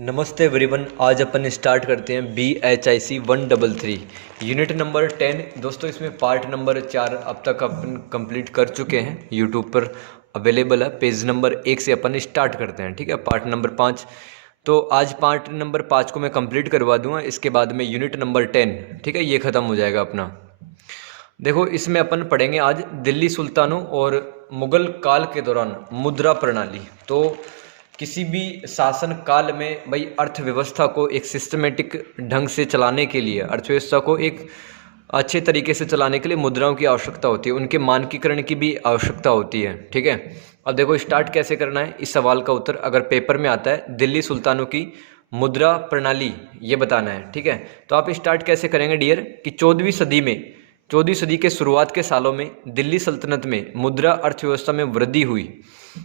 नमस्ते एवरीवन। आज अपन स्टार्ट करते हैं BHIC 133 यूनिट नंबर 10। दोस्तों इसमें पार्ट नंबर 4 अब तक अपन कंप्लीट कर चुके हैं, यूट्यूब पर अवेलेबल है। पेज नंबर 1 से अपन स्टार्ट करते हैं, ठीक है। पार्ट नंबर 5, तो आज पार्ट नंबर 5 को मैं कंप्लीट करवा दूंगा। इसके बाद में यूनिट नंबर 10, ठीक है, ये ख़त्म हो जाएगा अपना। देखो इसमें अपन पढ़ेंगे आज दिल्ली सुल्तानों और मुग़ल काल के दौरान मुद्रा प्रणाली। तो किसी भी शासन काल में भाई अर्थव्यवस्था को एक सिस्टमेटिक ढंग से चलाने के लिए, अर्थव्यवस्था को एक अच्छे तरीके से चलाने के लिए मुद्राओं की आवश्यकता होती है, उनके मानकीकरण की भी आवश्यकता होती है, ठीक है। अब देखो स्टार्ट कैसे करना है। इस सवाल का उत्तर अगर पेपर में आता है दिल्ली सुल्तानों की मुद्रा प्रणाली, ये बताना है, ठीक है। तो आप स्टार्ट कैसे करेंगे डियर कि 14वीं सदी के शुरुआत के सालों में दिल्ली सल्तनत में मुद्रा अर्थव्यवस्था में वृद्धि हुई।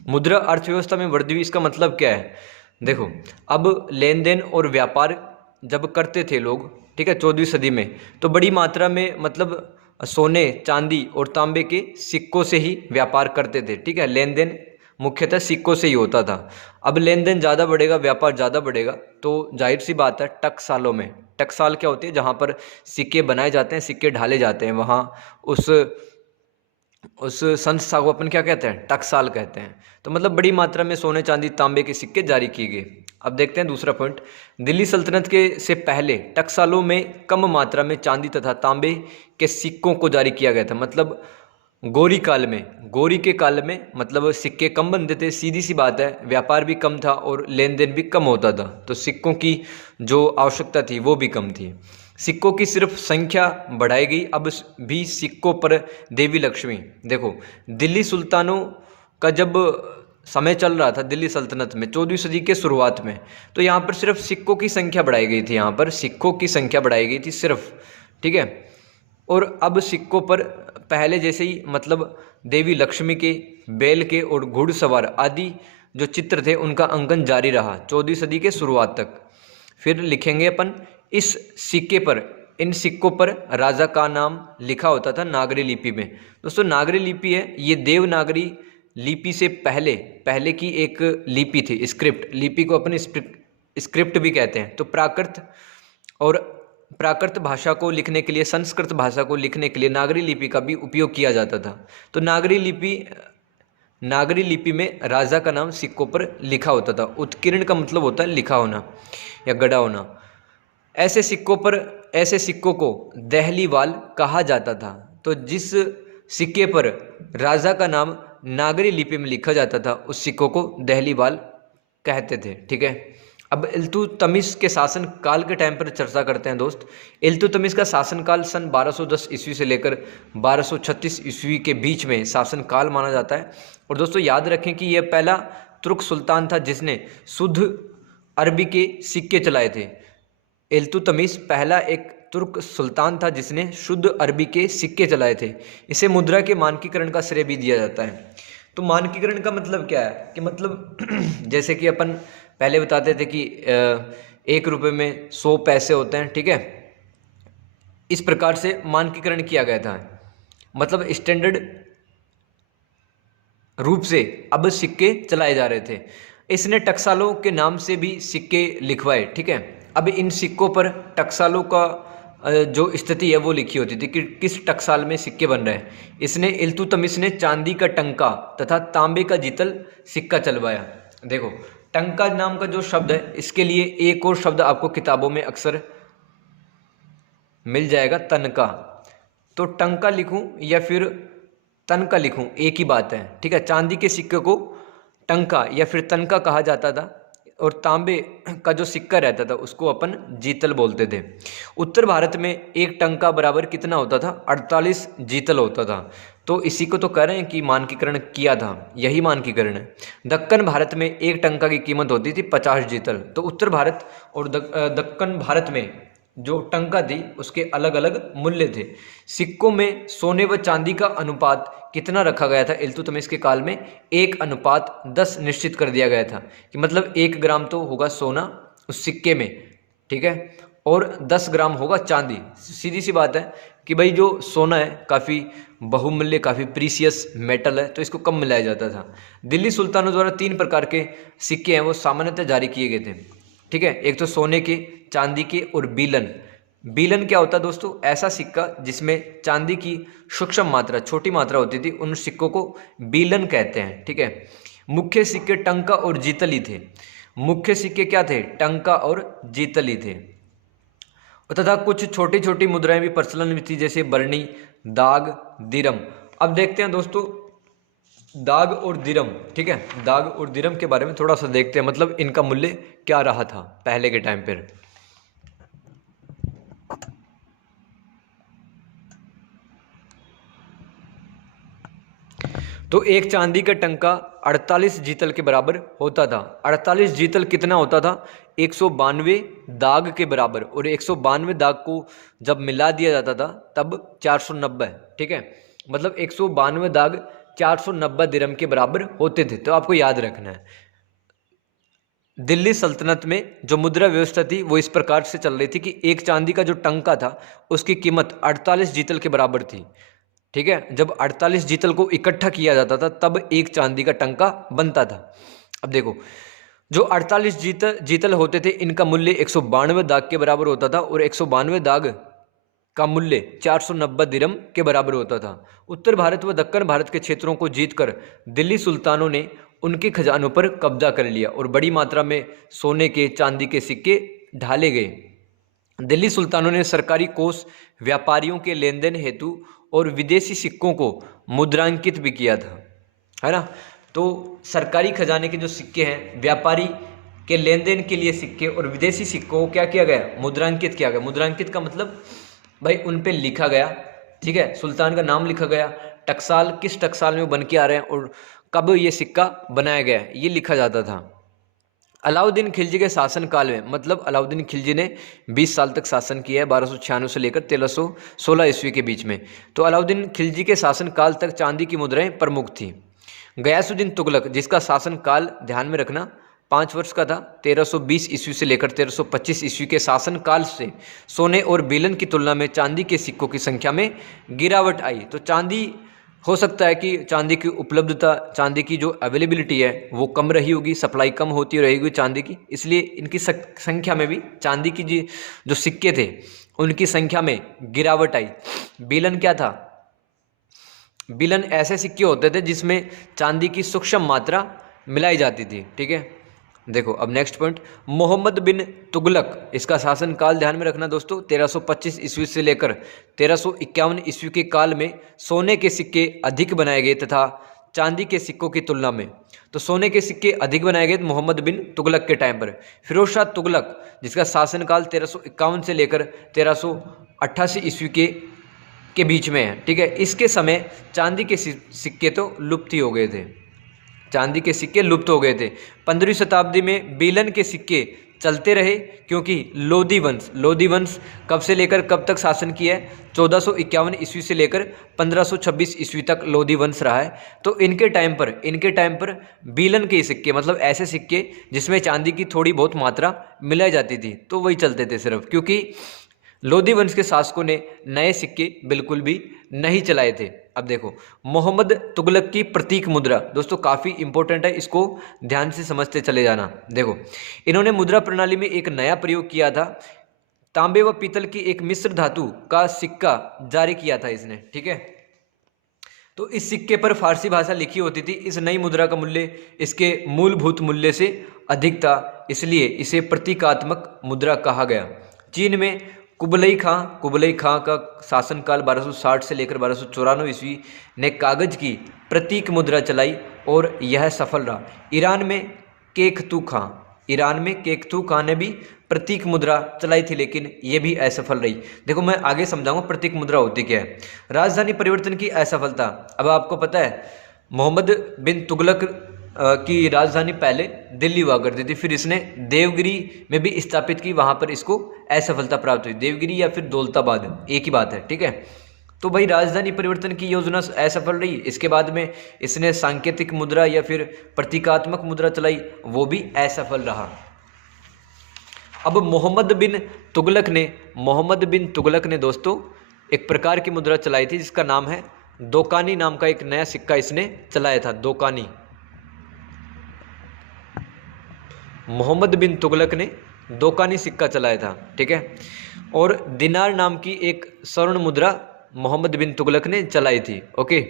मुद्रा अर्थव्यवस्था में वृद्धि हुई, इसका मतलब क्या है। देखो अब लेन देन और व्यापार जब करते थे लोग, ठीक है, 14वीं सदी में, तो बड़ी मात्रा में मतलब सोने चांदी और तांबे के सिक्कों से ही व्यापार करते थे, ठीक है। लेन देन मुख्यतः सिक्कों से ही होता था। अब लेन देन ज़्यादा बढ़ेगा, व्यापार ज़्यादा बढ़ेगा, तो जाहिर सी बात है टकसालों में, टकसाल क्या होती है, जहाँ पर सिक्के बनाए जाते हैं, सिक्के ढाले जाते हैं, वहाँ उस संस्था को अपन क्या कहते हैं, टकसाल कहते हैं। तो मतलब बड़ी मात्रा में सोने चांदी तांबे के सिक्के जारी किए गए। अब देखते हैं दूसरा पॉइंट। दिल्ली सल्तनत के से पहले टकसालों में कम मात्रा में चांदी तथा तांबे के सिक्कों को जारी किया गया था। मतलब गौरी के काल में मतलब सिक्के कम बनते थे, सीधी सी बात है, व्यापार भी कम था और लेन देन भी कम होता था, तो सिक्कों की जो आवश्यकता थी वो भी कम थी। सिक्कों की सिर्फ संख्या बढ़ाई गई। अब भी सिक्कों पर देवी लक्ष्मी, देखो दिल्ली सुल्तानों का जब समय चल रहा था दिल्ली सल्तनत में 14वीं सदी के शुरुआत में, तो यहाँ पर सिर्फ सिक्कों की संख्या बढ़ाई गई थी, यहाँ पर सिक्कों की संख्या बढ़ाई गई थी सिर्फ, ठीक है। और अब सिक्कों पर पहले जैसे ही मतलब देवी लक्ष्मी के, बैल के और घुड़सवार आदि जो चित्र थे उनका अंकन जारी रहा 14वीं सदी के शुरुआत तक। फिर लिखेंगे अपन इस सिक्के पर, इन सिक्कों पर राजा का नाम लिखा होता था नागरी लिपि में। दोस्तों नागरी लिपि है ये देवनागरी लिपि से पहले की एक लिपि थी, स्क्रिप्ट। लिपि को अपन स्क्रिप्ट भी कहते हैं। तो प्राकृत भाषा को लिखने के लिए, संस्कृत भाषा को लिखने के लिए नागरी लिपि का भी उपयोग किया जाता था। तो नागरी लिपि में राजा का नाम सिक्कों पर लिखा होता था। उत्कीर्ण का मतलब होता है लिखा होना या गड़ा होना। ऐसे सिक्कों को दहलीवाल कहा जाता था। तो जिस सिक्के पर राजा का नाम नागरी लिपि में लिखा जाता था उस सिक्कों को दहलीवाल कहते थे, ठीक है। अब इल्तुतमिश के शासन काल के टाइम पर चर्चा करते हैं दोस्त। इल्तुतमिश का शासनकाल सन 1210 ईस्वी से लेकर 1236 ईस्वी के बीच में शासनकाल माना जाता है। और दोस्तों याद रखें कि यह पहला तुर्क सुल्तान था जिसने शुद्ध अरबी के सिक्के चलाए थे। इल्तुतमिश पहला एक तुर्क सुल्तान था जिसने शुद्ध अरबी के सिक्के चलाए थे। इसे मुद्रा के मानकीकरण का श्रेय भी दिया जाता है। तो मानकीकरण का मतलब क्या है कि मतलब जैसे कि अपन पहले बताते थे कि 1 रुपये में 100 पैसे होते हैं, ठीक है। इस प्रकार से मानकीकरण किया गया था, मतलब स्टैंडर्ड रूप से अब सिक्के चलाए जा रहे थे। इसने टकसालों के नाम से भी सिक्के लिखवाए, ठीक है। अब इन सिक्कों पर टकसालों का जो स्थिति है वो लिखी होती थी कि किस टकसाल में सिक्के बन रहे हैं। इसने इल्तुतमिश ने चांदी का टंका तथा तांबे का जीतल सिक्का चलवाया। देखो टंका नाम का जो शब्द है, इसके लिए एक और शब्द आपको किताबों में अक्सर मिल जाएगा, तनका। तो टंका लिखूं या फिर तनका लिखूं एक ही बात है, ठीक है। चांदी के सिक्के को टंका या फिर तनका कहा जाता था और तांबे का जो सिक्का रहता था उसको अपन जीतल बोलते थे। उत्तर भारत में एक टंका बराबर कितना होता था, 48 जीतल होता था। तो इसी को तो कह रहे हैं कि मानकीकरण किया था, यही मानकीकरण है। दक्कन भारत में एक टंका की कीमत होती थी 50 जीतल। तो उत्तर भारत और दक्कन भारत में जो टंका थी उसके अलग अलग मूल्य थे। सिक्कों में सोने व चांदी का अनुपात कितना रखा गया था इल्तुतमिश के काल में, 1:10 निश्चित कर दिया गया था कि मतलब 1 ग्राम तो होगा सोना उस सिक्के में, ठीक है, और 10 ग्राम होगा चांदी। सीधी सी बात है कि भाई जो सोना है काफ़ी बहुमूल्य, काफ़ी प्रीसियस मेटल है, तो इसको कम मिलाया जाता था। दिल्ली सुल्तानों द्वारा 3 प्रकार के सिक्के हैं वो सामान्यतः जारी किए गए थे, ठीक है। एक तो सोने के, चांदी के और बीलन। बीलन क्या होता है दोस्तों? ऐसा सिक्का जिसमें चांदी की सूक्ष्म मात्रा, छोटी मात्रा होती थी, उन सिक्कों को बीलन कहते हैं, ठीक है। मुख्य सिक्के टंका और जीतली थे। मुख्य सिक्के क्या थे? टंका और जीतली थे। तथा कुछ छोटी छोटी मुद्राएं भी प्रचलन में थी, जैसे बरनी, दाग, दिरम। अब देखते हैं दोस्तों दाग और दिरम, ठीक है। दाग और दिरम के बारे में थोड़ा सा देखते हैं, मतलब इनका मूल्य क्या रहा था पहले के टाइम पर। तो एक चांदी का टंका 48 जीतल के बराबर होता था। 48 जीतल कितना होता था? 192 दाग के बराबर। और 192 दाग को जब मिला दिया जाता था तब 490, ठीक है। मतलब 192 दाग 490 दिरहम के बराबर होते थे। तो आपको याद रखना है, दिल्ली सल्तनत में जो मुद्रा व्यवस्था थी वो इस प्रकार से चल रही थी कि एक चांदी का जो टंका था उसकी कीमत 48 जीतल के बराबर थी, ठीक है। जब 48 जीतल को इकट्ठा किया जाता था तब एक चांदी का टंका बनता था। अब देखो, जो 48 जीतल होते थे इनका मूल्य 192 दाग के बराबर होता था, और 192 दाग का मूल्य 490 दिरहम के बराबर होता था। उत्तर भारत व दक्कन भारत के क्षेत्रों को जीतकर दिल्ली सुल्तानों ने उनके खजानों पर कब्जा कर लिया और बड़ी मात्रा में सोने के, चांदी के सिक्के ढाले गए। दिल्ली सुल्तानों ने सरकारी कोष, व्यापारियों के लेन देन हेतु और विदेशी सिक्कों को मुद्रांकित भी किया था, है ना। तो सरकारी खजाने के जो सिक्के हैं, व्यापारी के लेन देन के लिए सिक्के और विदेशी सिक्कों को क्या किया गया? मुद्रांकित किया गया। मुद्रांकित का मतलब भाई उन पे लिखा गया, ठीक है, सुल्तान का नाम लिखा गया, टकसाल किस टकसाल में बन के आ रहे हैं और कब ये सिक्का बनाया गया है ये लिखा जाता था। अलाउद्दीन खिलजी के शासनकाल में, मतलब अलाउद्दीन खिलजी ने 20 साल तक शासन किया है, 1296 से लेकर 1316 ईस्वी के बीच में। तो अलाउद्दीन खिलजी के शासनकाल तक चांदी की मुद्राएं प्रमुख थी। गयासुद्दीन तुगलक, जिसका शासनकाल ध्यान में रखना 5 वर्ष का था, 1320 ईस्वी से लेकर 1325 ईस्वी के शासनकाल से सोने और बेलन की तुलना में चांदी के सिक्कों की संख्या में गिरावट आई। तो चांदी, हो सकता है कि चांदी की उपलब्धता, चांदी की जो अवेलेबिलिटी है वो कम रही होगी, सप्लाई कम होती रहेगी चांदी की, इसलिए इनकी संख्या में भी, चांदी की जो सिक्के थे उनकी संख्या में गिरावट आई। बेलन क्या था? बेलन ऐसे सिक्के होते थे जिसमें चांदी की सूक्ष्म मात्रा मिलाई जाती थी, ठीक है। देखो अब नेक्स्ट पॉइंट, मोहम्मद बिन तुगलक, इसका शासनकाल ध्यान में रखना दोस्तों, 1325 ईस्वी से लेकर 1351 ईस्वी के काल में सोने के सिक्के अधिक बनाए गए तथा चांदी के सिक्कों की तुलना में। तो सोने के सिक्के अधिक बनाए गए मोहम्मद बिन तुगलक के टाइम पर। फिरोज शाह तुगलक, जिसका शासनकाल 1351 से लेकर 1388 ईस्वी के बीच में है, ठीक है। इसके समय चांदी के सिक्के तो लुप्त ही हो गए थे, चांदी के सिक्के लुप्त हो गए थे। 15वीं शताब्दी में बेलन के सिक्के चलते रहे, क्योंकि लोधी वंश कब से लेकर कब तक शासन किया है? 1451 ईस्वी से लेकर 1526 ईस्वी तक लोधी वंश रहा है। तो इनके टाइम पर बेलन के सिक्के, मतलब ऐसे सिक्के जिसमें चांदी की थोड़ी बहुत मात्रा मिलाई जाती थी, तो वही चलते थे सिर्फ, क्योंकि लोधी वंश के शासकों ने नए सिक्के बिल्कुल भी नहीं चलाए थे। अब देखो, मोहम्मद तुगलक की प्रतीक मुद्रा, दोस्तों काफ़ी इंपॉर्टेंट है, इसको ध्यान से समझते चले जाना। देखो, इन्होंने मुद्रा प्रणाली में एक नया प्रयोग किया था, तांबे व पीतल की एक मिश्र धातु का सिक्का जारी किया था इसने, ठीक है। तो इस सिक्के पर फारसी भाषा लिखी होती थी। इस नई मुद्रा का मूल्य इसके मूलभूत मूल्य से अधिक था, इसलिए इसे प्रतीकात्मक मुद्रा कहा गया। चीन में कुबलई खां का शासनकाल 1260 से लेकर 1294 ईस्वी ने कागज की प्रतीक मुद्रा चलाई और यह सफल रहा। ईरान में केकतू खां ने भी प्रतीक मुद्रा चलाई थी, लेकिन यह भी असफल रही। देखो मैं आगे समझाऊंगा प्रतीक मुद्रा होती क्या है। राजधानी परिवर्तन की असफलता। अब आपको पता है मोहम्मद बिन तुगलक की राजधानी पहले दिल्ली हुआ करती थी, फिर इसने देवगिरी में भी स्थापित की, वहाँ पर इसको असफलता प्राप्त हुई। देवगिरी या फिर दौलताबाद एक ही बात है, ठीक है। तो भाई राजधानी परिवर्तन की योजना असफल रही। इसके बाद में इसने सांकेतिक मुद्रा या फिर प्रतीकात्मक मुद्रा चलाई, वो भी असफल रहा। अब मोहम्मद बिन तुगलक ने दोस्तों एक प्रकार की मुद्रा चलाई थी जिसका नाम है दोकानी नाम का एक नया सिक्का इसने चलाया था, दोकानी। मोहम्मद बिन तुगलक ने दोकानी सिक्का चलाया था, ठीक है। और दिनार नाम की एक स्वर्ण मुद्रा मोहम्मद बिन तुगलक ने चलाई थी। ओके,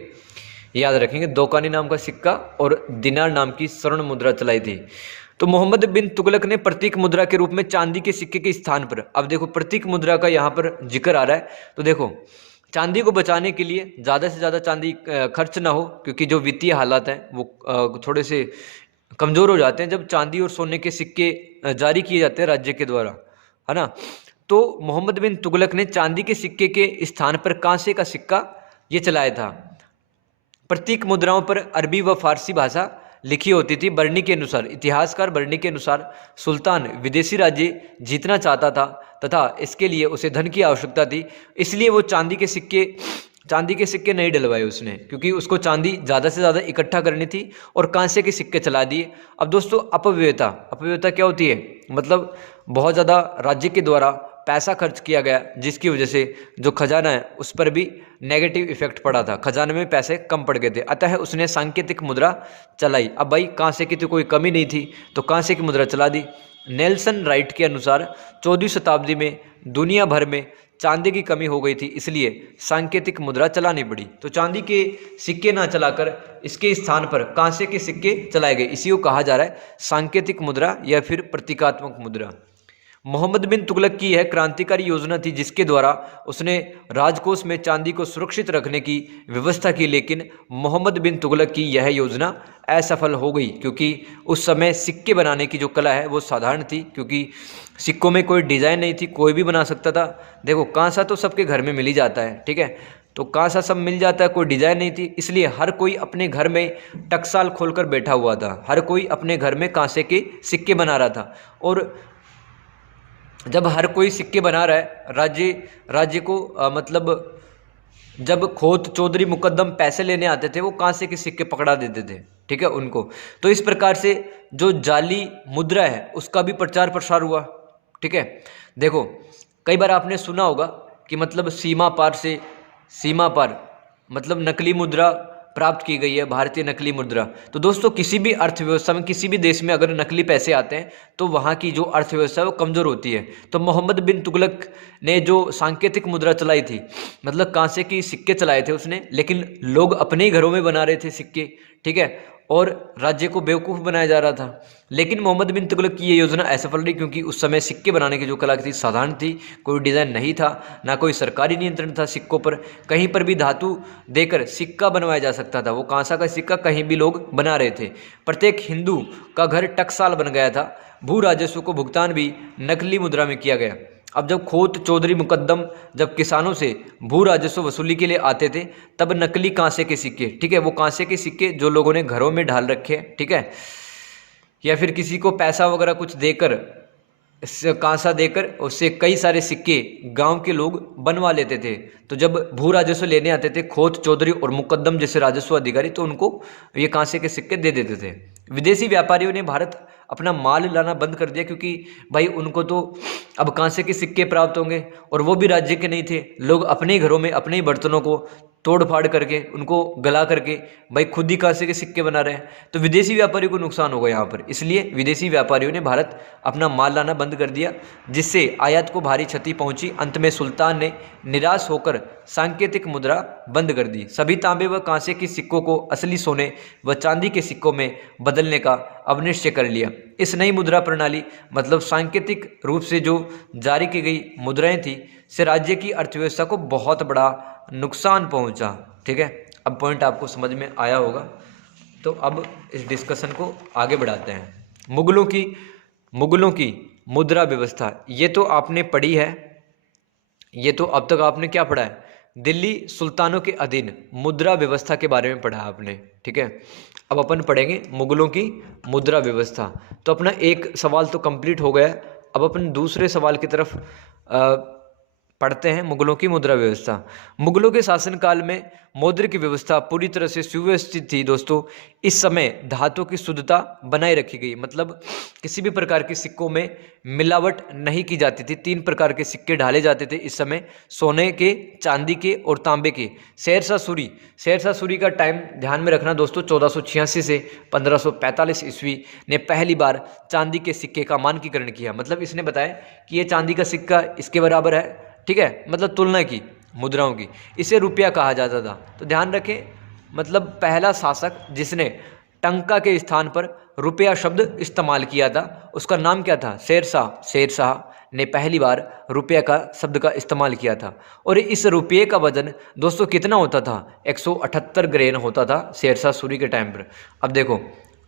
याद रखेंगे, दोकानी नाम का सिक्का और दिनार नाम की स्वर्ण मुद्रा चलाई थी। तो मोहम्मद बिन तुगलक ने प्रतीक मुद्रा के रूप में चांदी के सिक्के के स्थान पर, अब देखो प्रतीक मुद्रा का यहाँ पर जिक्र आ रहा है, तो देखो चांदी को बचाने के लिए ज़्यादा से ज़्यादा चांदी खर्च ना हो, क्योंकि जो वित्तीय हालात हैं वो थोड़े से कमज़ोर हो जाते हैं जब चांदी और सोने के सिक्के जारी किए जाते हैं राज्य के द्वारा, है ना। तो मोहम्मद बिन तुगलक ने चांदी के सिक्के के स्थान पर कांसे का सिक्का ये चलाया था। प्रतीक मुद्राओं पर अरबी व फारसी भाषा लिखी होती थी। बर्नी के अनुसार, इतिहासकार बर्नी के अनुसार, सुल्तान विदेशी राज्य जीतना चाहता था तथा इसके लिए उसे धन की आवश्यकता थी, इसलिए वो चांदी के सिक्के नहीं डलवाए उसने, क्योंकि उसको चांदी ज़्यादा से ज़्यादा इकट्ठा करनी थी और कांसे के सिक्के चला दिए। अब दोस्तों अपव्ययता क्या होती है, मतलब बहुत ज़्यादा राज्य के द्वारा पैसा खर्च किया गया, जिसकी वजह से जो खजाना है उस पर भी नेगेटिव इफेक्ट पड़ा था, खजाने में पैसे कम पड़ गए थे, अतः उसने सांकेतिक मुद्रा चलाई। अब भाई कांसे की तो कोई कमी नहीं थी, तो कांसे की मुद्रा चला दी। नेल्सन राइट के अनुसार 14वीं शताब्दी में दुनिया भर में चांदी की कमी हो गई थी, इसलिए सांकेतिक मुद्रा चलानी पड़ी। तो चांदी के सिक्के ना चलाकर इसके स्थान पर कांसे के सिक्के चलाए गए, इसी को कहा जा रहा है सांकेतिक मुद्रा या फिर प्रतीकात्मक मुद्रा। मोहम्मद बिन तुगलक की यह क्रांतिकारी योजना थी, जिसके द्वारा उसने राजकोष में चांदी को सुरक्षित रखने की व्यवस्था की, लेकिन मोहम्मद बिन तुगलक की यह योजना असफल हो गई, क्योंकि उस समय सिक्के बनाने की जो कला है वो साधारण थी, क्योंकि सिक्कों में कोई डिज़ाइन नहीं थी, कोई भी बना सकता था। देखो कांसा तो सबके घर में मिल ही जाता है, ठीक है, तो कांसा सब मिल जाता है, कोई डिज़ाइन नहीं थी, इसलिए हर कोई अपने घर में टकसाल खोलकर बैठा हुआ था, हर कोई अपने घर में कांसे के सिक्के बना रहा था। और जब हर कोई सिक्के बना रहा है, राज्य को मतलब जब खोत चौधरी मुकद्दम पैसे लेने आते थे, वो कांसे के सिक्के पकड़ा देते थे, ठीक है उनको। तो इस प्रकार से जो जाली मुद्रा है उसका भी प्रचार प्रसार हुआ, ठीक है। देखो कई बार आपने सुना होगा कि मतलब सीमा पार मतलब नकली मुद्रा प्राप्त की गई है, भारतीय नकली मुद्रा। तो दोस्तों किसी भी अर्थव्यवस्था में, किसी भी देश में अगर नकली पैसे आते हैं तो वहाँ की जो अर्थव्यवस्था है वो कमज़ोर होती है। तो मोहम्मद बिन तुगलक ने जो सांकेतिक मुद्रा चलाई थी, मतलब कांसे की सिक्के चलाए थे उसने, लेकिन लोग अपने ही घरों में बना रहे थे सिक्के, ठीक है, और राज्य को बेवकूफ़ बनाया जा रहा था। लेकिन मोहम्मद बिन तुगलक की ये योजना असफल रही, क्योंकि उस समय सिक्के बनाने की जो कला थी साधारण थी, कोई डिज़ाइन नहीं था, ना कोई सरकारी नियंत्रण था सिक्कों पर, कहीं पर भी धातु देकर सिक्का बनवाया जा सकता था, वो कांसा का सिक्का कहीं भी लोग बना रहे थे। प्रत्येक हिंदू का घर टकसाल बन गया था। भू राजस्व को भुगतान भी नकली मुद्रा में किया गया। अब जब खोत चौधरी मुकद्दम जब किसानों से भू राजस्व वसूली के लिए आते थे, तब नकली कांसे के सिक्के, ठीक है, वो कांसे के सिक्के जो लोगों ने घरों में ढाल रखे, ठीक है, या फिर किसी को पैसा वगैरह कुछ देकर, कांसा देकर उससे कई सारे सिक्के गांव के लोग बनवा लेते थे। तो जब भू राजस्व लेने आते थे खोत चौधरी और मुकद्दम जैसे राजस्व अधिकारी, तो उनको ये कांसे के सिक्के दे देते थे। विदेशी व्यापारियों ने भारत अपना माल लाना बंद कर दिया, क्योंकि भाई उनको तो अब कांसे के सिक्के प्राप्त होंगे, और वो भी राज्य के नहीं थे। लोग अपने ही घरों में अपने ही बर्तनों को तोड़ फाड़ करके, उनको गला करके भाई खुद ही कांसे के सिक्के बना रहे हैं। तो विदेशी व्यापारियों को नुकसान होगा यहाँ पर, इसलिए विदेशी व्यापारियों ने भारत अपना माल लाना बंद कर दिया, जिससे आयात को भारी क्षति पहुंची। अंत में सुल्तान ने निराश होकर सांकेतिक मुद्रा बंद कर दी। सभी तांबे व कांसे के सिक्कों को असली सोने व चांदी के सिक्कों में बदलने का अब निश्चय कर लिया। इस नई मुद्रा प्रणाली मतलब सांकेतिक रूप से जो जारी की गई मुद्राएं थी, से राज्य की अर्थव्यवस्था को बहुत बड़ा नुकसान पहुंचा, ठीक है। अब पॉइंट आपको समझ में आया होगा, तो अब इस डिस्कशन को आगे बढ़ाते हैं। मुगलों की मुद्रा व्यवस्था, ये तो आपने पढ़ी है, ये तो अब तक आपने क्या पढ़ा है, दिल्ली सुल्तानों के अधीन मुद्रा व्यवस्था के बारे में पढ़ा है आपने, ठीक है। अब अपन पढ़ेंगे मुगलों की मुद्रा व्यवस्था। तो अपना एक सवाल तो कंप्लीट हो गया, अब अपन दूसरे सवाल की तरफ पढ़ते हैं मुगलों की मुद्रा व्यवस्था। मुगलों के शासनकाल में मौद्रिक व्यवस्था पूरी तरह से सुव्यवस्थित थी दोस्तों। इस समय धातु की शुद्धता बनाए रखी गई, मतलब किसी भी प्रकार के सिक्कों में मिलावट नहीं की जाती थी। 3 प्रकार के सिक्के ढाले जाते थे इस समय, सोने के, चांदी के और तांबे के। शेरशाह सूरी का टाइम ध्यान में रखना दोस्तों, 1486 से 1545 ईस्वी ने पहली बार चांदी के सिक्के का मानकीकरण किया। मतलब इसने बताया कि ये चांदी का सिक्का इसके बराबर है, ठीक है, मतलब तुलना की मुद्राओं की। इसे रुपया कहा जाता था। तो ध्यान रखें, मतलब पहला शासक जिसने टंका के स्थान पर रुपया शब्द इस्तेमाल किया था उसका नाम क्या था? शेरशाह ने पहली बार रुपया का शब्द का इस्तेमाल किया था। और इस रुपये का वजन दोस्तों कितना होता था? 178 ग्रेन होता था शेरशाह सूरी के टाइम पर। अब देखो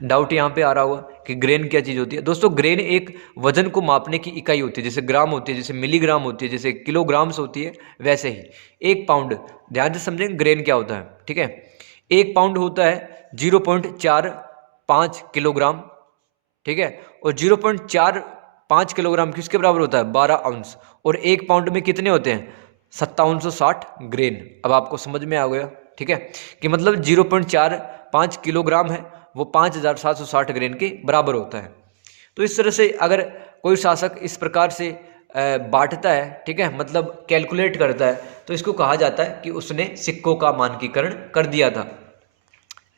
डाउट यहाँ पे आ रहा होगा कि ग्रेन क्या चीज़ होती है। दोस्तों ग्रेन एक वजन को मापने की इकाई होती है, जैसे ग्राम होती है, जैसे मिलीग्राम होती है, जैसे किलोग्राम्स होती है, वैसे ही 1 पाउंड, ध्यान से समझेंगे ग्रेन क्या होता है, ठीक है। 1 पाउंड होता है 0.45 किलोग्राम, ठीक है, और 0.45 किलोग्राम किसके बराबर होता है? 12 आउंस। और 1 पाउंड में कितने होते हैं? 5760 ग्रेन। अब आपको समझ में आ गया, ठीक है, कि मतलब 0.45 किलोग्राम है वो 5760 ग्रेन के बराबर होता है। तो इस तरह से अगर कोई शासक इस प्रकार से बांटता है, ठीक है, मतलब कैलकुलेट करता है, तो इसको कहा जाता है कि उसने सिक्कों का मानकीकरण कर दिया था।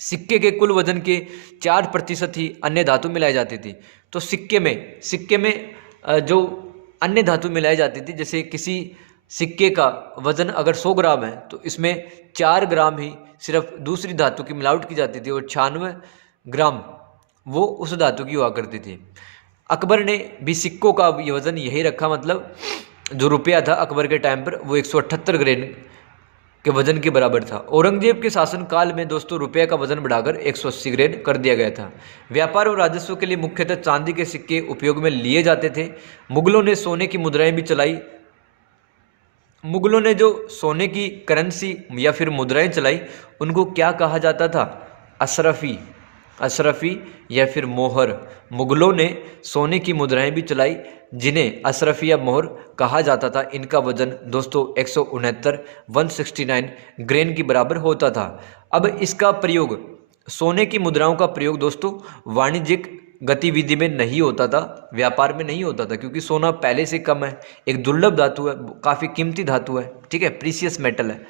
सिक्के के कुल वजन के 4% ही अन्य धातु मिलाई जाती थी। तो सिक्के में जो अन्य धातु मिलाई जाती थी, जैसे किसी सिक्के का वजन अगर 100 ग्राम है तो इसमें 4 ग्राम ही सिर्फ दूसरी धातु की मिलावट की जाती थी और 96 ग्राम वो उस धातु की हुआ करती थी। अकबर ने भी सिक्कों का ये वजन यही रखा, मतलब जो रुपया था अकबर के टाइम पर वो 178 ग्रेन के वजन के बराबर था। औरंगजेब के शासनकाल में दोस्तों रुपये का वजन बढ़ाकर 180 ग्रेन कर दिया गया था। व्यापार और राजस्व के लिए मुख्यतः चांदी के सिक्के उपयोग में लिए जाते थे। मुगलों ने सोने की मुद्राएं भी चलाई। मुगलों ने जो सोने की करेंसी या फिर मुद्राएं चलाई उनको क्या कहा जाता था? अशरफी या फिर मोहर। मुगलों ने सोने की मुद्राएं भी चलाई जिन्हें अशरफी या मोहर कहा जाता था। इनका वजन दोस्तों 169 ग्रेन के बराबर होता था। अब इसका प्रयोग, सोने की मुद्राओं का प्रयोग दोस्तों वाणिज्यिक गतिविधि में नहीं होता था, व्यापार में नहीं होता था, क्योंकि सोना पहले से कम है, एक दुर्लभ धातु है, काफ़ी कीमती धातु है, ठीक है, प्रीसियस मेटल है।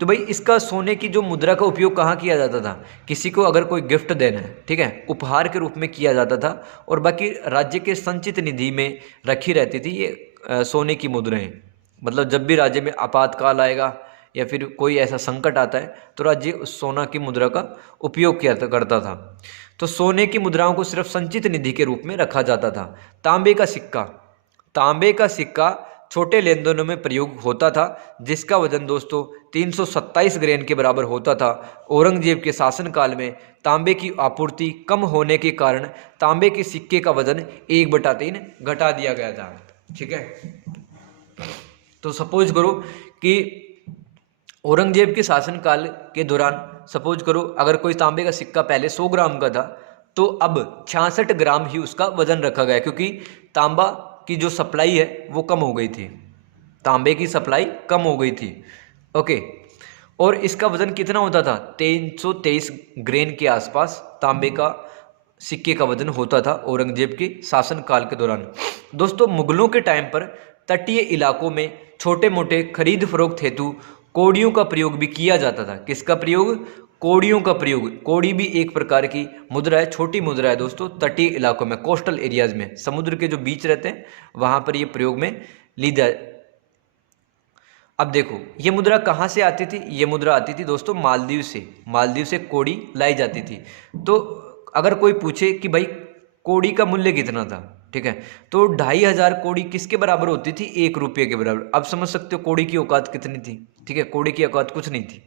तो भाई इसका सोने की जो मुद्रा का उपयोग कहाँ किया जाता था? किसी को अगर कोई गिफ्ट देना है, ठीक है, उपहार के रूप में किया जाता था। और बाकी राज्य के संचित निधि में रखी रहती थी ये सोने की मुद्राएं। मतलब जब भी राज्य में आपातकाल आएगा या फिर कोई ऐसा संकट आता है तो राज्य उस सोना की मुद्रा का उपयोग किया करता था। तो सोने की मुद्राओं को सिर्फ संचित निधि के रूप में रखा जाता था। तांबे का सिक्का छोटे लेन देनों में प्रयोग होता था, जिसका वजन दोस्तों 327 ग्रेन के बराबर होता था। औरंगजेब के शासनकाल में तांबे की आपूर्ति कम होने के कारण तांबे के सिक्के का वजन 1/3 घटा दिया गया था, ठीक है। तो सपोज करो कि औरंगजेब के शासनकाल के दौरान सपोज करो अगर कोई तांबे का सिक्का पहले 100 ग्राम का था तो अब 66 ग्राम ही उसका वजन रखा गया, क्योंकि तांबा की जो सप्लाई है वो कम हो गई थी, तांबे की सप्लाई कम हो गई थी, ओके। और इसका वजन कितना होता था? 323 ग्रेन के आसपास तांबे का सिक्के का वजन होता था औरंगजेब के शासनकाल के दौरान। दोस्तों मुगलों के टाइम पर तटीय इलाकों में छोटे मोटे खरीद फरोख्त हेतु कौड़ियों का प्रयोग भी किया जाता था। किसका प्रयोग? कौड़ियों का प्रयोग। कौड़ी भी एक प्रकार की मुद्रा है, छोटी मुद्रा है दोस्तों। तटीय इलाकों में, कोस्टल एरियाज में, समुद्र के जो बीच रहते हैं वहां पर ये प्रयोग में ली जाए। अब देखो ये मुद्रा कहाँ से आती थी? ये मुद्रा आती थी दोस्तों मालदीव से कौड़ी लाई जाती थी। तो अगर कोई पूछे कि भाई कौड़ी का मूल्य कितना था, ठीक है, तो 2500 कौड़ी किसके बराबर होती थी? 1 रुपये के बराबर। अब समझ सकते हो कौड़ी की औकात कितनी थी, ठीक है, कौड़ी की औकात कुछ नहीं थी।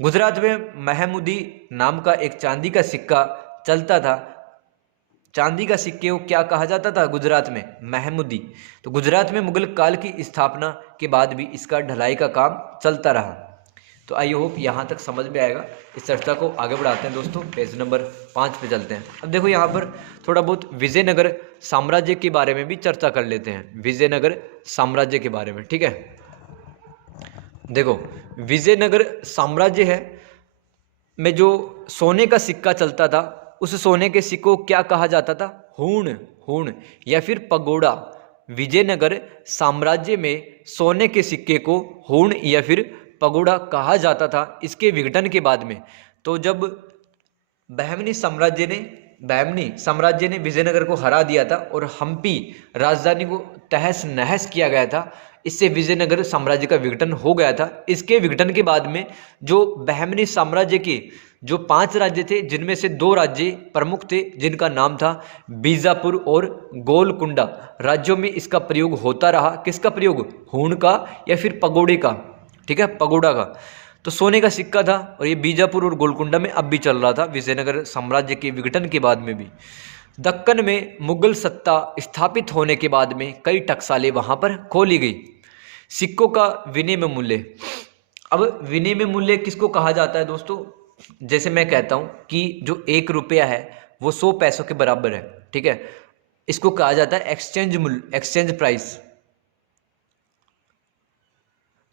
गुजरात में महमूदी नाम का एक चांदी का सिक्का चलता था। चांदी का सिक्के को क्या कहा जाता था गुजरात में? महमूदी। तो गुजरात में मुगल काल की स्थापना के बाद भी इसका ढलाई का काम चलता रहा। तो आई होप यहाँ तक समझ में आएगा। इस चर्चा को आगे बढ़ाते हैं दोस्तों, पेज नंबर 5 पे चलते हैं। अब देखो यहाँ पर थोड़ा बहुत विजयनगर साम्राज्य के बारे में भी चर्चा कर लेते हैं, विजयनगर साम्राज्य के बारे में, ठीक है। देखो, विजयनगर साम्राज्य है में जो सोने का सिक्का चलता था, उस सोने के सिक्कों को क्या कहा जाता था? हूण, हूण या फिर पगोड़ा। विजयनगर साम्राज्य में सोने के सिक्के को हूण या फिर पगोड़ा कहा जाता था। इसके विघटन के बाद में, तो जब बहमनी साम्राज्य ने विजयनगर को हरा दिया था और हम्पी राजधानी को तहस नहस किया गया था, इससे विजयनगर साम्राज्य का विघटन हो गया था। इसके विघटन के बाद में जो बहमनी साम्राज्य के जो 5 राज्य थे, जिनमें से 2 राज्य प्रमुख थे, जिनका नाम था बीजापुर और गोलकुंडा, राज्यों में इसका प्रयोग होता रहा। किसका प्रयोग? हूण का या फिर पगोड़े का, ठीक है, पगोड़ा का। तो सोने का सिक्का था और ये बीजापुर और गोलकुंडा में अब भी चल रहा था, विजयनगर साम्राज्य के विघटन के बाद में भी। दक्कन में मुगल सत्ता स्थापित होने के बाद में कई टकसालें वहां पर खोली गई। सिक्कों का विनिमय मूल्य। अब विनिमय मूल्य किसको कहा जाता है दोस्तों? जैसे मैं कहता हूं कि जो 1 रुपया है वो 100 पैसों के बराबर है, ठीक है, इसको कहा जाता है एक्सचेंज मूल्य, एक्सचेंज प्राइस।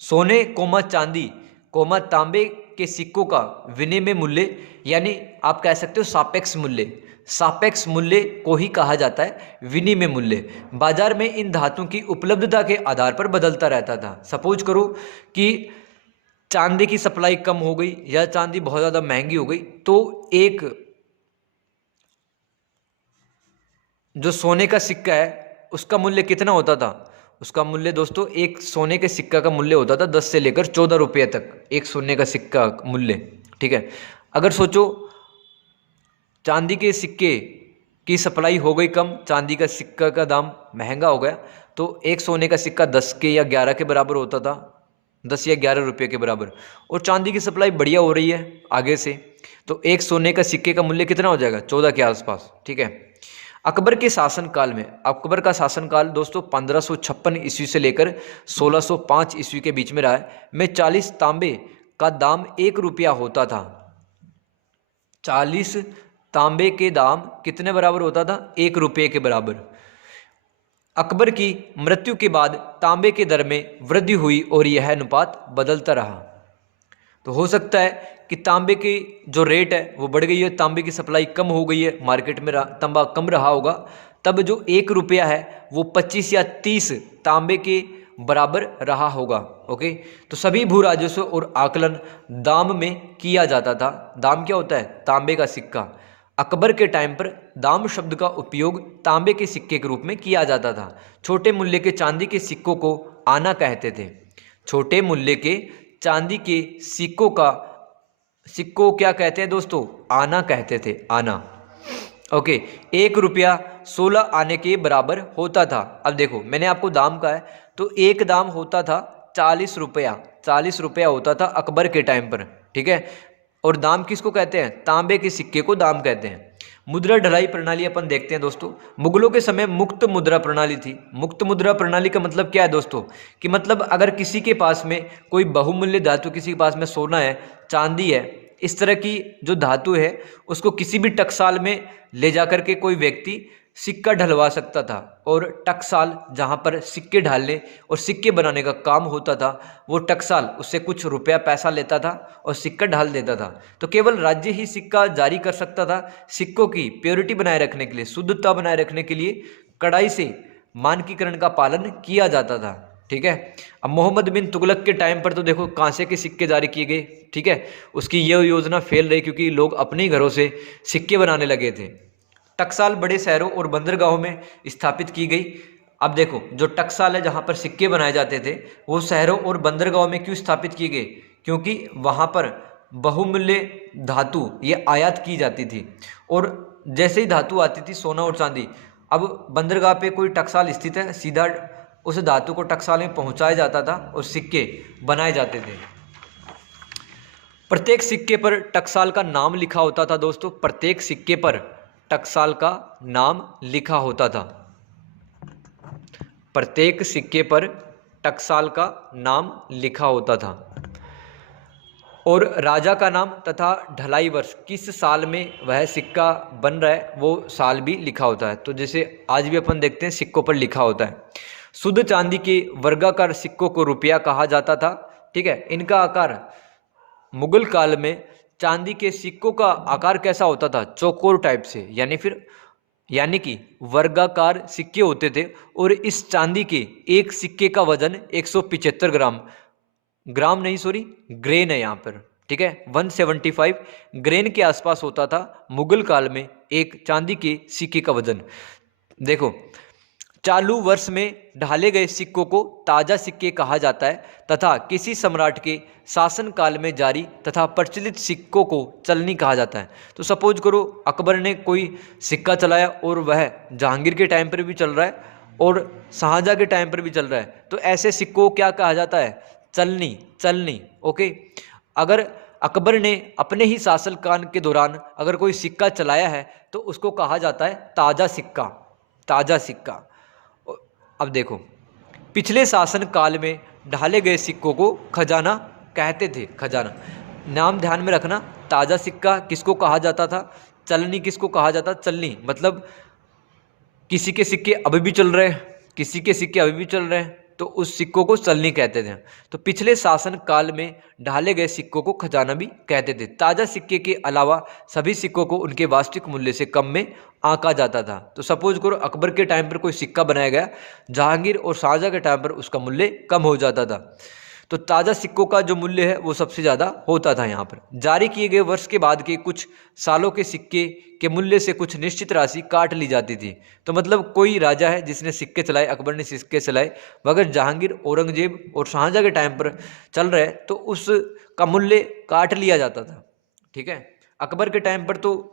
सोने कोमा चांदी कोमा तांबे के सिक्कों का विनिमय मूल्य, यानी आप कह सकते हो सापेक्ष मूल्य, सापेक्ष मूल्य को ही कहा जाता है विनिमय मूल्य। बाजार में इन धातुओं की उपलब्धता के आधार पर बदलता रहता था। सपोज करो कि चांदी की सप्लाई कम हो गई या चांदी बहुत ज़्यादा महंगी हो गई, तो एक जो सोने का सिक्का है उसका मूल्य कितना होता था? उसका मूल्य दोस्तों, एक सोने के सिक्का का मूल्य होता था 10 से लेकर 14 रुपये तक, एक सोने का सिक्का मूल्य, ठीक है। अगर सोचो चांदी के सिक्के की सप्लाई हो गई कम, चांदी का सिक्का का दाम महंगा हो गया, तो एक सोने का सिक्का 10 के या 11 के बराबर होता था, 10 या 11 रुपये के बराबर। और चांदी की सप्लाई बढ़िया हो रही है आगे से, तो एक सोने का सिक्के का मूल्य कितना हो जाएगा? 14 के आसपास, ठीक है। अकबर के शासनकाल में, अकबर का शासनकाल दोस्तों 1556 ईस्वी से लेकर 1605 ईस्वी के बीच में रहा है, में 40 तांबे का दाम 1 रुपया होता था। 40 तांबे के दाम कितने बराबर होता था? 1 रुपये के बराबर। अकबर की मृत्यु के बाद तांबे के दर में वृद्धि हुई और यह अनुपात बदलता रहा। तो हो सकता है कि तांबे की जो रेट है वो बढ़ गई है, तांबे की सप्लाई कम हो गई है, मार्केट में तांबा कम रहा होगा, तब जो 1 रुपया है वो 25 या 30 तांबे के बराबर रहा होगा। ओके, तो सभी भू राजस्व और आकलन दाम में किया जाता था। दाम क्या होता है? तांबे का सिक्का। अकबर के टाइम पर दाम शब्द का उपयोग तांबे के सिक्के के रूप में किया जाता था। छोटे मूल्य के चांदी के सिक्कों को आना कहते थे। छोटे मूल्य के चांदी के सिक्कों क्या कहते हैं दोस्तों? आना कहते थे, आना। ओके, 1 रुपया 16 आने के बराबर होता था। अब देखो मैंने आपको दाम कहा है, तो एक दाम होता था 40 रुपया, 40 रुपया होता था अकबर के टाइम पर, ठीक है। और दाम किसको कहते हैं? तांबे के सिक्के को दाम कहते हैं। मुद्रा ढलाई प्रणाली अपन देखते हैं दोस्तों। मुगलों के समय मुक्त मुद्रा प्रणाली थी। मुक्त मुद्रा प्रणाली का मतलब क्या है दोस्तों? कि मतलब अगर किसी के पास में कोई बहुमूल्य धातु, किसी के पास में सोना है, चांदी है, इस तरह की जो धातु है, उसको किसी भी टकसाल में ले जाकर के कोई व्यक्ति सिक्का ढलवा सकता था। और टकसाल जहाँ पर सिक्के ढालने और सिक्के बनाने का काम होता था, वो टकसाल उससे कुछ रुपया पैसा लेता था और सिक्का ढाल देता था। तो केवल राज्य ही सिक्का जारी कर सकता था। सिक्कों की प्योरिटी बनाए रखने के लिए, शुद्धता बनाए रखने के लिए कड़ाई से मानकीकरण का पालन किया जाता था, ठीक है। अब मोहम्मद बिन तुगलक के टाइम पर तो देखो कांसे के सिक्के जारी किए गए, ठीक है। उसकी यह योजना फेल रही क्योंकि लोग अपने ही घरों से सिक्के बनाने लगे थे। टकसाल बड़े शहरों और बंदरगाहों में स्थापित की गई। अब देखो जो टकसाल है जहाँ पर सिक्के बनाए जाते थे, वो शहरों और बंदरगाहों में क्यों स्थापित किए गए? क्योंकि वहाँ पर बहुमूल्य धातु ये आयात की जाती थी, और जैसे ही धातु आती थी, सोना और चांदी, अब बंदरगाह पे कोई टकसाल स्थित है, सीधा उस धातु को टकसाल में पहुँचाया जाता था और सिक्के बनाए जाते थे। प्रत्येक सिक्के पर टकसाल का नाम लिखा होता था दोस्तों। प्रत्येक सिक्के पर टकसाल का नाम लिखा होता था। प्रत्येक सिक्के पर टकसाल का नाम लिखा होता था, और राजा का नाम तथा ढलाई वर्ष, किस साल में वह सिक्का बन रहा है, वो साल भी लिखा होता है। तो जैसे आज भी अपन देखते हैं सिक्कों पर लिखा होता है। शुद्ध चांदी के वर्गाकार सिक्कों को रुपया कहा जाता था। ठीक है। इनका आकार मुगल काल में चांदी के सिक्कों का आकार कैसा होता था, चौकोर टाइप से, यानी कि वर्गाकार सिक्के होते थे। और इस चांदी के एक सिक्के का वजन 175 ग्राम, ग्राम नहीं सॉरी ग्रेन है यहाँ पर, ठीक है, 175 ग्रेन के आसपास होता था मुगल काल में एक चांदी के सिक्के का वजन। देखो, चालू वर्ष में ढाले गए सिक्कों को ताजा सिक्के कहा जाता है तथा किसी सम्राट के शासन काल में जारी तथा प्रचलित सिक्कों को चलनी कहा जाता है। तो सपोज करो अकबर ने कोई सिक्का चलाया और वह जहांगीर के टाइम पर भी चल रहा है और शाहजहां के टाइम पर भी चल रहा है, तो ऐसे सिक्कों को क्या कहा जाता है, चलनी। ओके, अगर अकबर ने अपने ही शासनकाल के दौरान अगर कोई सिक्का चलाया है तो उसको कहा जाता है ताजा सिक्का। अब देखो, पिछले शासन काल में ढाले गए सिक्कों को खजाना कहते थे, खजाना। नाम ध्यान में रखना, ताजा सिक्का किसको कहा जाता था, चलनी किसको कहा जाता, चलनी मतलब किसी के सिक्के अभी भी चल रहे हैं, तो उस सिक्कों को चलनी कहते थे। तो पिछले शासन काल में ढाले गए सिक्कों को खजाना भी कहते थे। ताजा सिक्के के अलावा सभी सिक्कों को उनके वास्तविक मूल्य से कम में आंका जाता था। तो सपोज करो अकबर के टाइम पर कोई सिक्का बनाया गया, जहांगीर और शाहजहां के टाइम पर उसका मूल्य कम हो जाता था। तो ताज़ा सिक्कों का जो मूल्य है वो सबसे ज़्यादा होता था। यहाँ पर जारी किए गए वर्ष के बाद के कुछ सालों के सिक्के के मूल्य से कुछ निश्चित राशि काट ली जाती थी। तो मतलब कोई राजा है जिसने सिक्के चलाए, अकबर ने सिक्के चलाए, मगर जहांगीर, औरंगजेब और शाहजहां के टाइम पर चल रहे तो उसका मूल्य काट लिया जाता था। ठीक है, अकबर के टाइम पर तो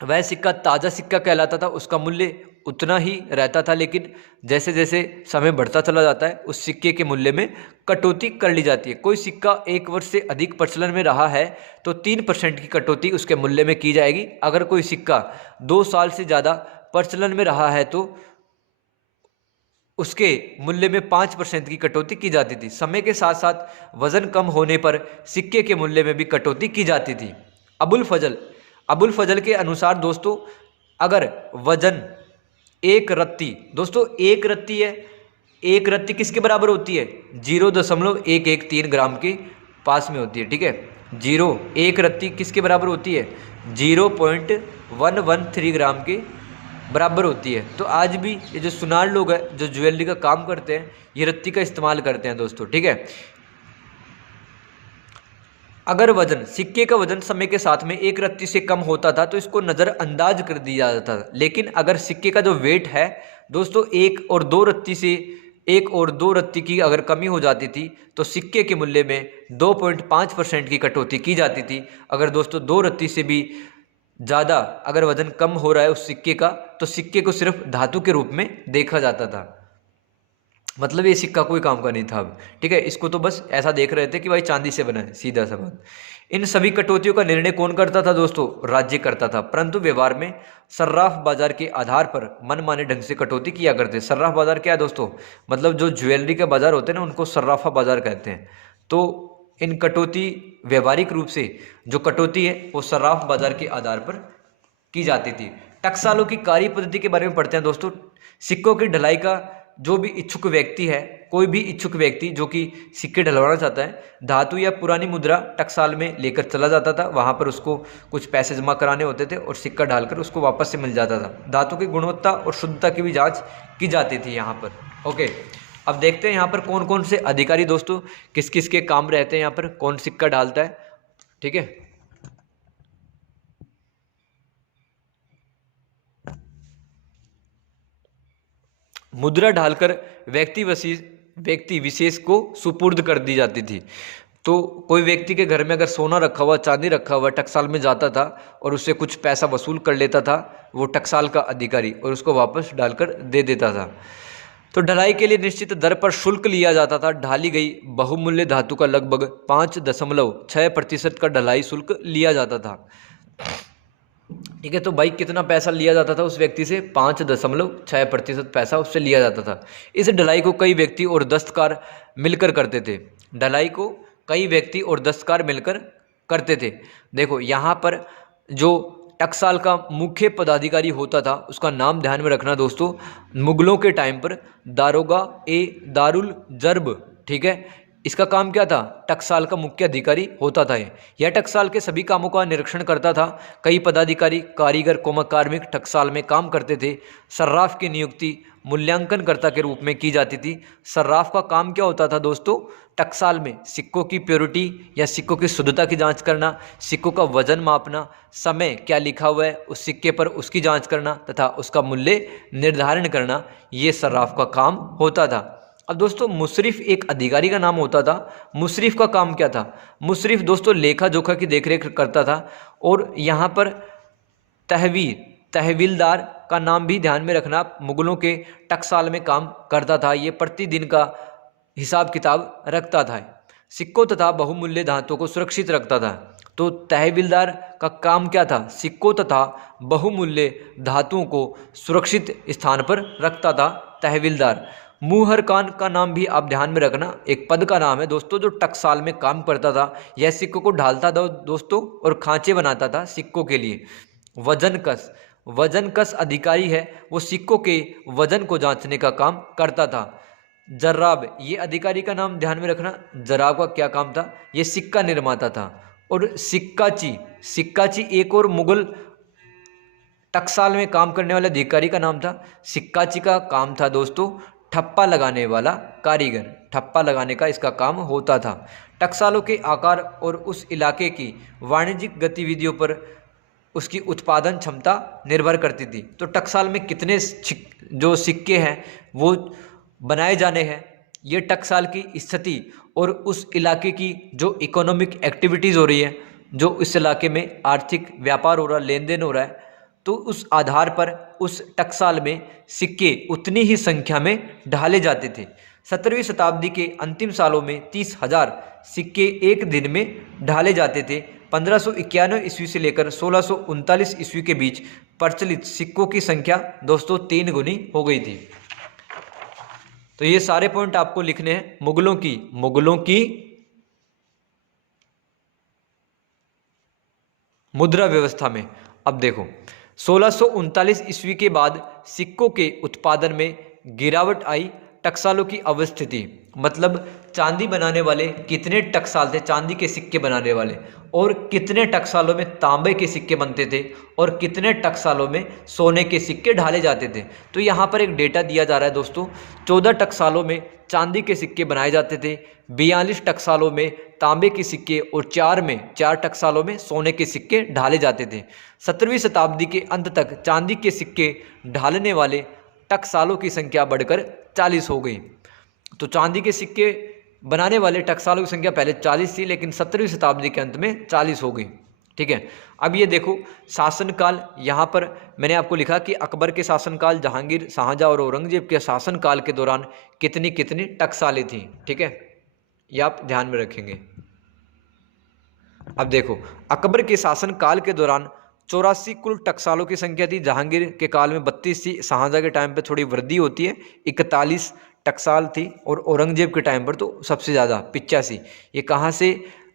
वह सिक्का ताज़ा सिक्का कहलाता था, उसका मूल्य उतना ही रहता था, लेकिन जैसे जैसे समय बढ़ता चला जाता है उस सिक्के के मूल्य में कटौती कर ली जाती है। कोई सिक्का एक वर्ष से अधिक प्रचलन में रहा है तो 3% की कटौती उसके मूल्य में की जाएगी। अगर कोई सिक्का 2 साल से ज़्यादा प्रचलन में रहा है तो उसके मूल्य में 5% की कटौती की जाती थी। समय के साथ साथ वजन कम होने पर सिक्के के मूल्य में भी कटौती की जाती थी। अबुल फजल के अनुसार दोस्तों, अगर वजन एक रत्ती, दोस्तों एक रत्ती है, एक रत्ती किसके बराबर होती है, 0.113 ग्राम के पास में होती है। ठीक है, एक रत्ती किसके बराबर होती है, 0.113 ग्राम के बराबर होती है। तो आज भी ये जो सुनार लोग हैं जो ज्वेलरी का काम करते हैं, ये रत्ती का इस्तेमाल करते हैं दोस्तों। ठीक है, अगर वजन, सिक्के का वजन समय के साथ में एक रत्ती से कम होता था तो इसको नज़रअंदाज कर दिया जाता था। लेकिन अगर सिक्के का जो वेट है दोस्तों, एक और दो रत्ती की अगर कमी हो जाती थी तो सिक्के के मूल्य में 2.5% की कटौती की जाती थी। अगर दोस्तों 2 रत्ती से भी ज़्यादा अगर वजन कम हो रहा है उस सिक्के का, तो सिक्के को सिर्फ धातु के रूप में देखा जाता था, मतलब ये सिक्का कोई काम का नहीं था अब। ठीक है, इसको तो बस ऐसा देख रहे थे कि भाई चांदी से बना है, सीधा सा बात। इन सभी कटौतियों का निर्णय कौन करता था दोस्तों, राज्य करता था, परंतु व्यवहार में सर्राफ बाजार के आधार पर मनमाने ढंग से कटौती किया करते। सर्राफ बाजार क्या है दोस्तों, मतलब जो ज्वेलरी के बाजार होते हैं ना, उनको सर्राफा बाजार कहते हैं। तो इन कटौती, व्यवहारिक रूप से जो कटौती है वो सर्राफ बाजार के आधार पर की जाती थी। टकसालों की कार्य पद्धति के बारे में पढ़ते हैं दोस्तों। सिक्कों की ढलाई का जो भी इच्छुक व्यक्ति है, कोई भी इच्छुक व्यक्ति जो कि सिक्के ढलवाना चाहता है, धातु या पुरानी मुद्रा टकसाल में लेकर चला जाता था। वहाँ पर उसको कुछ पैसे जमा कराने होते थे और सिक्का डालकर उसको वापस से मिल जाता था। धातु की गुणवत्ता और शुद्धता की भी जांच की जाती थी यहाँ पर। ओके, अब देखते हैं यहाँ पर कौन कौन से अधिकारी दोस्तों, किस किस के काम रहते हैं, यहाँ पर कौन सिक्का डालता है। ठीक है, मुद्रा ढालकर व्यक्ति विशेष को सुपुर्द कर दी जाती थी। तो कोई व्यक्ति के घर में अगर सोना रखा हुआ, चांदी रखा हुआ, टकसाल में जाता था और उससे कुछ पैसा वसूल कर लेता था वो टकसाल का अधिकारी, और उसको वापस डालकर दे देता था। तो ढलाई के लिए निश्चित दर पर शुल्क लिया जाता था। ढाली गई बहुमूल्य धातु का लगभग 5.6% का ढलाई शुल्क लिया जाता था। ठीक है, तो भाई कितना पैसा लिया जाता था उस व्यक्ति से, 5.6% पैसा उससे लिया जाता था। इस ढलाई को कई व्यक्ति और दस्तकार मिलकर करते थे। ढलाई को कई व्यक्ति और दस्तकार मिलकर करते थे। देखो यहाँ पर जो टकसाल का मुख्य पदाधिकारी होता था उसका नाम ध्यान में रखना दोस्तों। मुगलों के टाइम पर दारुल जर्ब, ठीक है, इसका काम क्या था? टकसाल का मुख्य अधिकारी होता था। यह टकसाल के सभी कामों का निरीक्षण करता था। कई पदाधिकारी, कारीगर, कार्मिक टकसाल में काम करते थे। सर्राफ की नियुक्ति मूल्यांकनकर्ता के रूप में की जाती थी। सर्राफ का काम क्या होता था दोस्तों? टकसाल में सिक्कों की प्योरिटी या सिक्कों की शुद्धता की जांच करना, सिक्कों का वजन मापना, समय क्या लिखा हुआ है उस सिक्के पर उसकी जांच करना तथा उसका मूल्य निर्धारण करना, ये सर्राफ का काम होता था। अब दोस्तों मुशरिफ एक अधिकारी का नाम होता था। मुशरिफ का काम क्या था? मुशरिफ दोस्तों लेखा जोखा की देखरेख करता था। और यहाँ पर तहवीलदार का नाम भी ध्यान में रखना, मुगलों के टकसाल में काम करता था। ये प्रतिदिन का हिसाब किताब रखता था। सिक्कों तथा बहुमूल्य धातुओं को सुरक्षित रखता था। तो तहवीलदार का काम क्या था? सिक्कों तथा बहुमूल्य धातुओं को सुरक्षित स्थान पर रखता था तहवीलदार। मुहर खान का नाम भी आप ध्यान में रखना, एक पद का नाम है दोस्तों जो टकसाल में काम करता था। यह सिक्कों को ढालता था दोस्तों और खांचे बनाता था सिक्कों के लिए। वजन कस अधिकारी है, वो सिक्कों के वजन को जांचने का काम करता था। जर्राब, ये अधिकारी का नाम ध्यान में रखना। जर्राब का क्या काम था? ये सिक्का निर्माता था। और सिक्काची एक और मुगल टकसाल में काम करने वाले अधिकारी का नाम था। सिक्काची का काम था दोस्तों ठप्पा लगाने वाला कारीगर। ठप्पा लगाने का इसका काम होता था। टकसालों के आकार और उस इलाके की वाणिज्यिक गतिविधियों पर उसकी उत्पादन क्षमता निर्भर करती थी। तो टकसाल में कितने जो सिक्के हैं वो बनाए जाने हैं, ये टकसाल की स्थिति और उस इलाके की जो इकोनॉमिक एक्टिविटीज़ हो रही है, जो इस इलाके में आर्थिक व्यापार हो रहा है, लेन देन हो रहा है, तो उस आधार पर उस टकसाल में सिक्के उतनी ही संख्या में ढाले जाते थे। 17वीं शताब्दी के अंतिम सालों में 30,000 सिक्के एक दिन में ढाले जाते थे। 1591 ईस्वी से लेकर 1639 ईस्वी के बीच प्रचलित सिक्कों की संख्या दोस्तों 3 गुनी हो गई थी। तो ये सारे पॉइंट आपको लिखने हैं मुगलों की मुद्रा व्यवस्था में। अब देखो 1639 ईस्वी के बाद सिक्कों के उत्पादन में गिरावट आई। टकसालों की अवस्थिति मतलब चांदी बनाने वाले कितने टकसाल थे, चांदी के सिक्के बनाने वाले, और कितने टकसालों में तांबे के सिक्के बनते थे और कितने टकसालों में सोने के सिक्के ढाले जाते थे। तो यहाँ पर एक डेटा दिया जा रहा है दोस्तों। 14 टकसालों में चांदी के सिक्के बनाए जाते थे, 42 टकसालों में तांबे के सिक्के और 4 टकसालों में सोने के सिक्के ढाले जाते थे। 17वीं शताब्दी के अंत तक चांदी के सिक्के ढालने वाले टकसालों की संख्या बढ़कर 40 हो गई। तो चांदी के सिक्के बनाने वाले टकसालों की संख्या पहले 40 थी, लेकिन 17वीं शताब्दी के अंत में 40 हो गई। ठीक है, अब ये देखो शासनकाल। यहाँ पर मैंने आपको लिखा कि अकबर के शासनकाल, जहांगीर, शाहजहां और औरंगजेब के शासनकाल के दौरान कितनी कितनी टकसालें थी। ठीक है, ये आप ध्यान में रखेंगे। अब देखो अकबर के शासनकाल के दौरान 84 कुल टकसालों की संख्या थी। जहांगीर के काल में 32 थी। शाहजहां के टाइम पे थोड़ी वृद्धि होती है, 41 टकसाल थी। और औरंगजेब के टाइम पर तो सबसे ज़्यादा 85। ये कहाँ से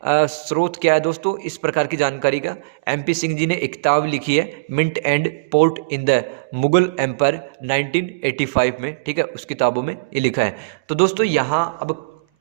स्रोत क्या है दोस्तों इस प्रकार की जानकारी का? MP सिंह जी ने एक किताब लिखी है, mint and port in the Mughal empire 1985 में। ठीक है, उस किताबों में ये लिखा है। तो दोस्तों यहाँ अब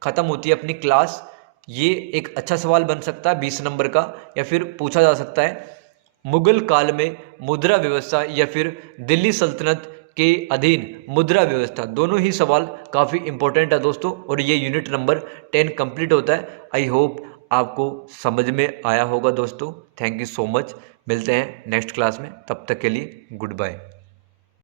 ख़त्म होती है अपनी क्लास। ये एक अच्छा सवाल बन सकता है 20 नंबर का, या फिर पूछा जा सकता है मुगल काल में मुद्रा व्यवस्था या फिर दिल्ली सल्तनत के अधीन मुद्रा व्यवस्था, दोनों ही सवाल काफ़ी इंपॉर्टेंट है दोस्तों। और ये यूनिट नंबर 10 कंप्लीट होता है। आई होप आपको समझ में आया होगा दोस्तों। Thank you so much. मिलते हैं नेक्स्ट क्लास में, तब तक के लिए गुड बाय।